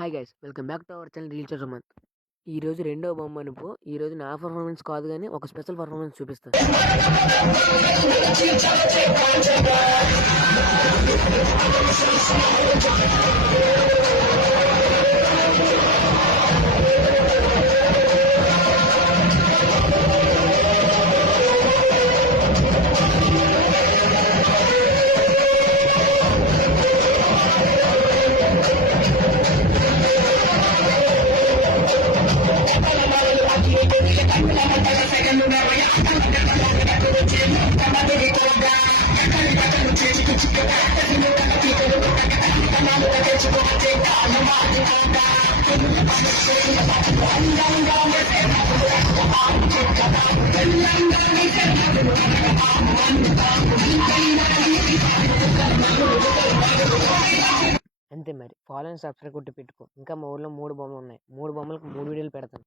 Hi guys, welcome back to our channel reels Sumanth. ఈ రోజు రెండో బొమ్మ అనుపు. ఈ రోజు నా పర్ఫార్మెన్స్ కాదు కానీ ఒక స్పెషల్ పర్ఫార్మెన్స్ చూపిస్తాను. అంతే మరి. ఫాలో అండ్ సబ్స్క్రైబ్ కొట్టి పెట్టుకో. ఇంకా మా ఊర్లో 3 బొమ్మలు ఉన్నాయి. 3 బొమ్మలకు 3 వీడియోలు పెడతాను.